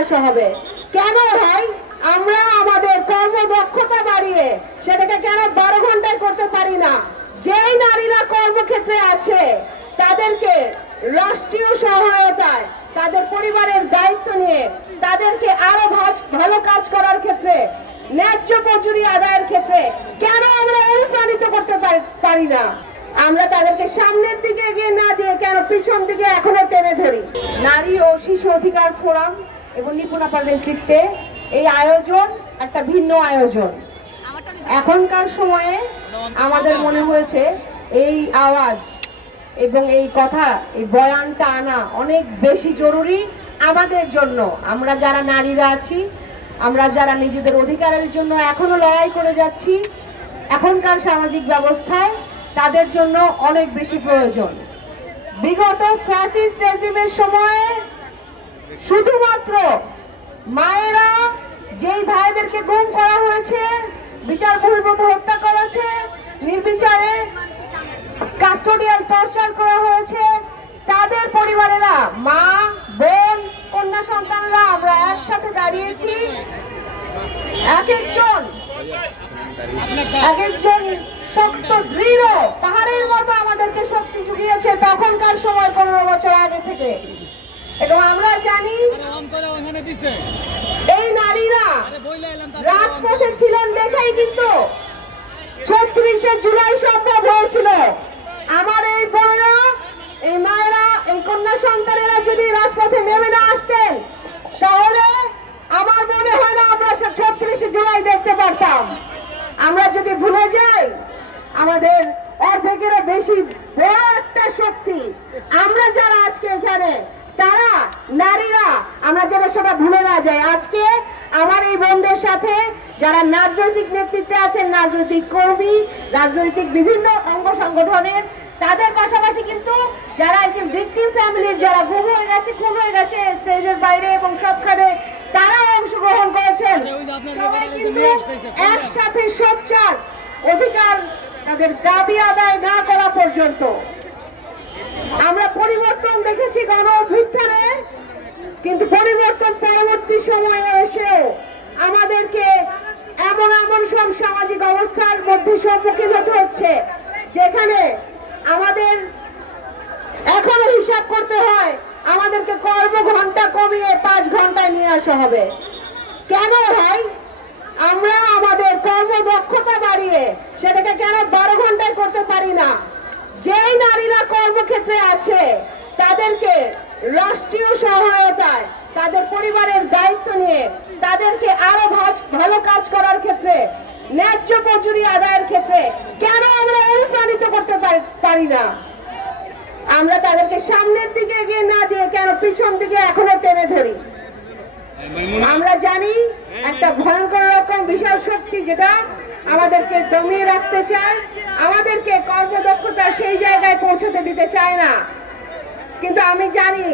আসা হবে। কেন ভাই আমরা আমাদের কর্মদক্ষতা বাড়িয়ে সেটাকে কেন 12 ঘন্টায় করতে পারি না? যেই নারীরা কর্মক্ষেত্রে আছে তাদেরকে রাষ্ট্রীয় সহায়তায় তাদের পরিবারের দায়িত্ব নিয়ে তাদেরকে আরো ভালো কাজ করার ক্ষেত্রে, ন্যায্য মজুরি আদায়ের ক্ষেত্রে কেন আমরা অনুপ্রাণিত করতে পারি না? আমরা তাদেরকে সামনের দিকে এগিয়ে না দিয়ে কেন পিছন দিকে এখনো টেনে ধরি? নারী ও শিশু অধিকার ফোরাম এবং নিপুণাপার নেতৃত্বে এই আয়োজন একটা ভিন্ন আয়োজন। এখনকার সময়ে আমাদের মনে হয়েছে এই আওয়াজ এবং এই কথা, এই বয়ানটা আনা অনেক বেশি জরুরি আমাদের জন্য। আমরা যারা নারীরা আছি, আমরা যারা নিজেদের অধিকারের জন্য এখনো লড়াই করে যাচ্ছি, এখনকার সামাজিক ব্যবস্থায় তাদের জন্য অনেক বেশি প্রয়োজন। বিগত ফ্যাসিস্ট রেজিমের সময়ে শুধুমাত্র মায়েরা যেই ভাইদেরকে গুম করা হয়েছে, বিচার বহির্ভূত হত্যা করেছে, নির্বিচারে কাস্টোডিয়াল টর্চার করা হয়েছে, তাদের পরিবারেরা, মা, বোন, কন্যা সন্তানরা আমরা একসাথে দাঁড়িয়েছি। এক একজন শক্ত দৃঢ় পাহাড়ের মতো আমাদেরকে শক্তি জুগিয়েছে তখনকার সময় 15 বছর আগে থেকে। এবং আমরা জানি এই নারীরা রাজপথে ছিলেন দেখেই কিন্তু 36শে জুলাই সম্ভব হয়েছিল। আমার এই বোনেরা, এই মায়েরা, এই কন্যা সন্তানেরা যদি রাজপথে নেমে না আসতেন তাহলে আমার মনে হয় না আমরা 36শে জুলাই দেখতে পারতাম। আমরা যদি ভুলে যাই আমাদের অর্ধেকেরও বেশি বড় একটা শক্তি আমরা যারা আজকে এখানে, তারা নারীরা, আমরা যেন সেটা ভুলে না যাই। আজকে আমার এই বোনদের সাথে যারা রাজনৈতিক নেতৃত্বে আছেন, রাজনৈতিক কর্মী, রাজনৈতিক বিভিন্ন অঙ্গ সংগঠনের, তাদের পাশাপাশি কিন্তু যারা একজন ভিকটিম ফ্যামিলির যারা গুম হয়ে গেছে, খুন হয়ে গেছে স্টেজের বাইরে এবং সবখানে, তারা অংশগ্রহণ করেছেন। সবাই কিন্তু একসাথে সোচ্চার অধিকার তাদের দাবি আদায় না করা পর্যন্ত। আমরা পরিবর্তন দেখেছি গণ অভ্যুত্থানে, কিন্তু পরিবর্তন পরবর্তী সময়ে এসেও আমাদেরকে এমন সব সামাজিক অবস্থার মধ্যে সম্মুখীন হতে হচ্ছে যেখানে আমাদের এখনো হিসাব করতে হয় আমাদেরকে কর্মঘণ্টা কমিয়ে 5 ঘন্টায় নিয়ে আসা হবে। কেন ভাই আমরা আমাদের কর্মদক্ষতা বাড়িয়ে সেটাকে কেন 12 ঘন্টায় করতে পারি না? যেই নারীরা কর্মক্ষেত্রে আছে তাদেরকে রাষ্ট্রীয় সহায়তায় তাদের পরিবারের দায়িত্ব নিয়ে তাদেরকে আরো ভালো কাজ করার ক্ষেত্রে, ন্যায্য মজুরি আদায়ের ক্ষেত্রে কেন আমরা অনুপ্রাণিত করতে পারি না? আমরা তাদেরকে সামনের দিকে এগিয়ে না দিয়ে কেন পিছন দিকে এখনো টেনে ধরি? আমরা জানি একটা ভয়ঙ্কর রকম বিশাল শক্তি যেটা আমাদেরকে দমিয়ে রাখতে চায়, আমাদেরকে কর্মদক্ষতা সেই জায়গায় পৌঁছতে দিতে চায় না। কিন্তু আমি জানি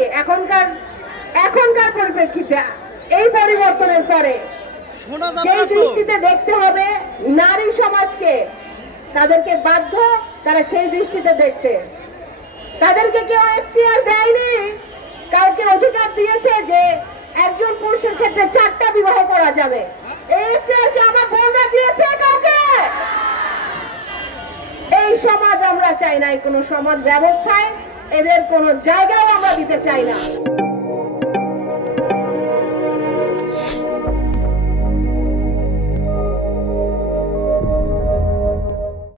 এখনকার পরিপ্রেক্ষিতে এই পরিবর্তনের পরে সেই দৃষ্টিতে দেখতে হবে নারী সমাজকে, তাদেরকে বাধ্য তারা সেই দৃষ্টিতে দেখতে। তাদেরকে কেউ এখতিয়ার দেয়নি, কাউকে অধিকার দিয়েছে যে একজন পুরুষের ক্ষেত্রে 4টা বিবাহ করা যাবে। এই এখতিয়ার কি আমার বোনরা দিয়েছে কাউকে? এই সমাজ আমরা চাই না, এই কোন সমাজ ব্যবস্থায় এদের কোন জায়গাও আমরা দিতে চাই না।